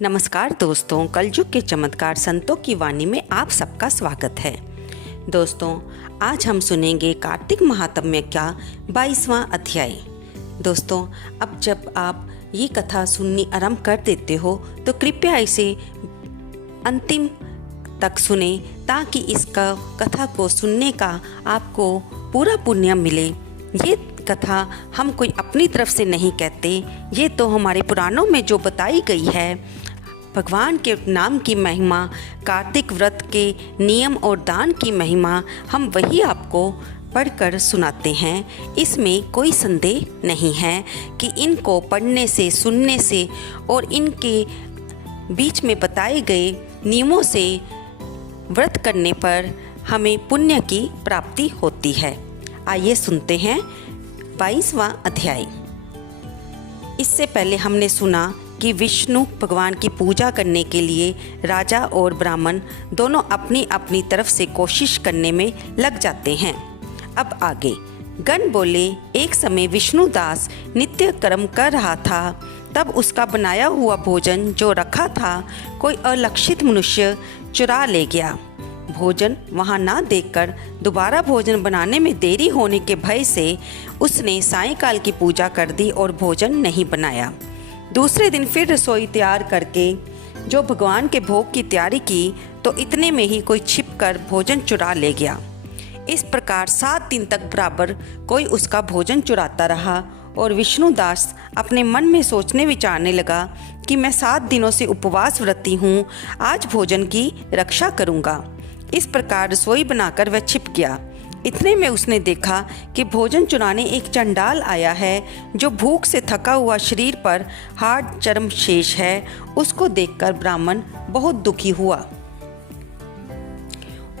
नमस्कार दोस्तों, कलयुग के चमत्कार संतों की वाणी में आप सबका स्वागत है। दोस्तों, आज हम सुनेंगे कार्तिक महात्म्य का 22वां अध्याय। दोस्तों, अब जब आप ये कथा सुननी आरंभ कर देते हो तो कृपया इसे अंतिम तक सुने ताकि इसका कथा को सुनने का आपको पूरा पुण्य मिले। ये कथा हम कोई अपनी तरफ से नहीं कहते, ये तो हमारे पुराणों में जो बताई गई है, भगवान के नाम की महिमा, कार्तिक व्रत के नियम और दान की महिमा, हम वही आपको पढ़कर सुनाते हैं। इसमें कोई संदेह नहीं है कि इनको पढ़ने से, सुनने से और इनके बीच में बताए गए नियमों से व्रत करने पर हमें पुण्य की प्राप्ति होती है। आइए सुनते हैं 22वां अध्याय। इससे पहले हमने सुना कि विष्णु भगवान की पूजा करने के लिए राजा और ब्राह्मण दोनों अपनी अपनी तरफ से कोशिश करने में लग जाते हैं। अब आगे गण बोले, एक समय विष्णुदास नित्य कर्म कर रहा था, तब उसका बनाया हुआ भोजन जो रखा था कोई अलक्षित मनुष्य चुरा ले गया। भोजन वहां ना देखकर दोबारा भोजन बनाने में देरी होने के भय से उसने सायंकाल की पूजा कर दी और भोजन नहीं बनाया। दूसरे दिन फिर रसोई तैयार करके जो भगवान के भोग की तैयारी की तो इतने में ही कोई छिपकर भोजन चुरा ले गया। इस प्रकार 7 दिन तक बराबर कोई उसका भोजन चुराता रहा और विष्णुदास अपने मन में सोचने विचारने लगा कि मैं 7 दिनों से उपवास व्रती हूँ, आज भोजन की रक्षा करूँगा। इस प्रकार रसोई बनाकर वह छिप गया। इतने में उसने देखा कि भोजन चुराने एक चंडाल आया है जो भूख से थका हुआ शरीर पर हाड़ चर्म शेष है। उसको देखकर ब्राह्मण बहुत दुखी हुआ।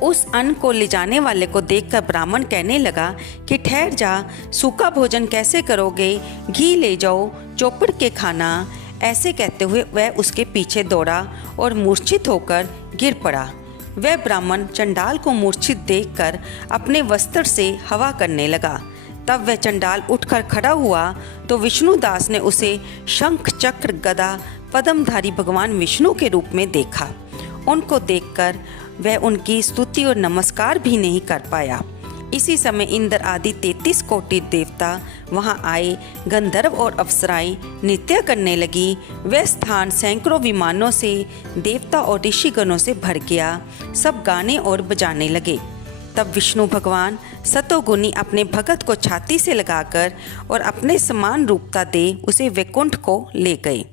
उस अन्न को ले जाने वाले को देखकर ब्राह्मण कहने लगा कि ठहर जा, सूखा भोजन कैसे करोगे, घी ले जाओ, चौपड़ के खाना। ऐसे कहते हुए वह उसके पीछे दौड़ा और मूर्छित होकर गिर पड़ा। वह ब्राह्मण चंडाल को मूर्छित देखकर अपने वस्त्र से हवा करने लगा। तब वह चंडाल उठकर खड़ा हुआ तो विष्णुदास ने उसे शंख चक्र गदा पद्मधारी भगवान विष्णु के रूप में देखा। उनको देखकर वह उनकी स्तुति और नमस्कार भी नहीं कर पाया। इसी समय इंद्र आदि 33 कोटि देवता वहां आए। गंधर्व और अप्सराएं नृत्य करने लगी। वह स्थान सैकड़ों विमानों से, देवता और ऋषिगणों से भर गया। सब गाने और बजाने लगे। तब विष्णु भगवान सतोगुनी अपने भगत को छाती से लगाकर और अपने समान रूपता दे उसे वैकुंठ को ले गए।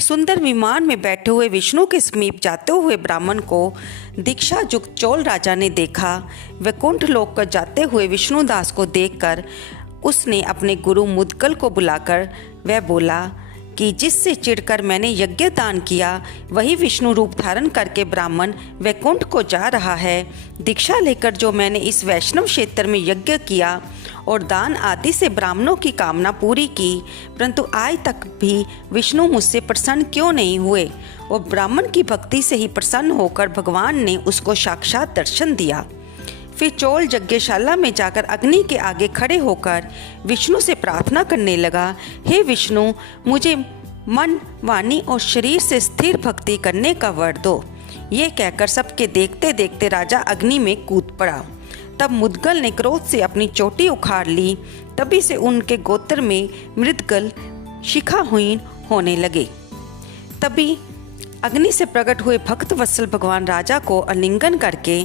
सुंदर विमान में बैठे हुए विष्णु के समीप जाते हुए ब्राह्मण को दीक्षा युक्त चोल राजा ने देखा। वैकुंठ लोक पर जाते हुए विष्णुदास को देखकर उसने अपने गुरु मुद्गल को बुलाकर वह बोला कि जिससे चिढ़कर मैंने यज्ञ दान किया वही विष्णु रूप धारण करके ब्राह्मण वैकुंठ को जा रहा है। दीक्षा लेकर जो मैंने इस वैष्णव क्षेत्र में यज्ञ किया और दान आदि से ब्राह्मणों की कामना पूरी की, परंतु आज तक भी विष्णु मुझसे प्रसन्न क्यों नहीं हुए? और ब्राह्मण की भक्ति से ही प्रसन्न होकर भगवान ने उसको साक्षात दर्शन दिया। फिर चोल यज्ञशाला में जाकर अग्नि के आगे खड़े होकर विष्णु से प्रार्थना करने लगा, हे विष्णु, मुझे मन, वाणी और शरीर से स्थिर भक्ति करने का वर दो। ये कहकर सबके देखते देखते राजा अग्नि में कूद पड़ा। तब मुद्गल ने क्रोध से अपनी चोटी उखाड़ ली। तभी से उनके गोत्र में मृदगल शिखाहीन होने लगे। तभी अग्नि से प्रकट हुए भक्त वत्सल भगवान राजा को आलिंगन करके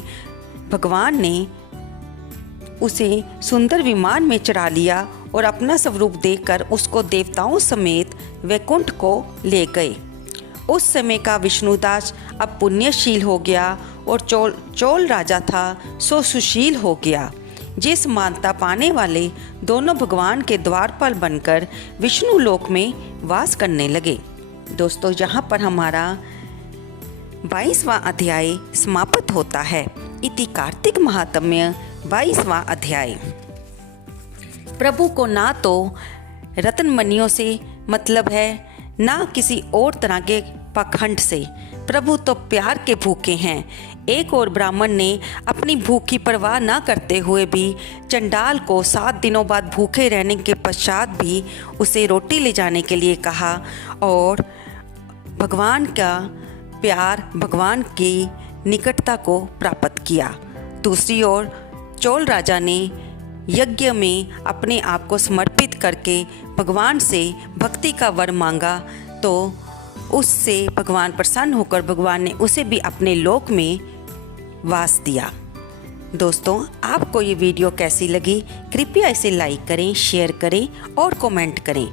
भगवान ने उसे सुंदर विमान में चढ़ा लिया और अपना स्वरूप देखकर उसको देवताओं समेत वैकुंठ को ले गए। उस समय का विष्णुदास अब पुण्यशील हो गया और चोल राजा था सो सुशील हो गया। जिस मानता पाने वाले दोनों भगवान के द्वारपाल बनकर विष्णु लोक में वास करने लगे। दोस्तों, यहाँ पर हमारा 22वां अध्याय समाप्त होता है। इति कार्तिक महात्म्य 22वां अध्याय। प्रभु को ना तो रत्न मणियों से मतलब है, ना किसी और तरह के पाखंड से। प्रभु तो प्यार के भूखे हैं। एक और ब्राह्मण ने अपनी भूख की परवाह न करते हुए भी चंडाल को 7 दिनों बाद भूखे रहने के पश्चात भी उसे रोटी ले जाने के लिए कहा और भगवान का प्यार, भगवान की निकटता को प्राप्त किया। दूसरी ओर चोल राजा ने यज्ञ में अपने आप को समर्पित करके भगवान से भक्ति का वर मांगा, तो उससे भगवान प्रसन्न होकर भगवान ने उसे भी अपने लोक में वास दिया। दोस्तों, आपको ये वीडियो कैसी लगी? कृपया इसे लाइक करें, शेयर करें और कमेंट करें।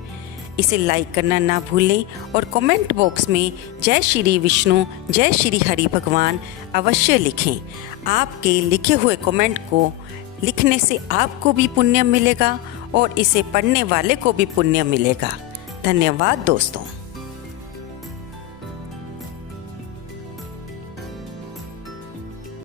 इसे लाइक करना ना भूलें और कमेंट बॉक्स में जय श्री विष्णु, जय श्री हरि भगवान अवश्य लिखें। आपके लिखे हुए कमेंट को लिखने से आपको भी पुण्य मिलेगा और इसे पढ़ने वाले को भी पुण्य मिलेगा। धन्यवाद दोस्तों।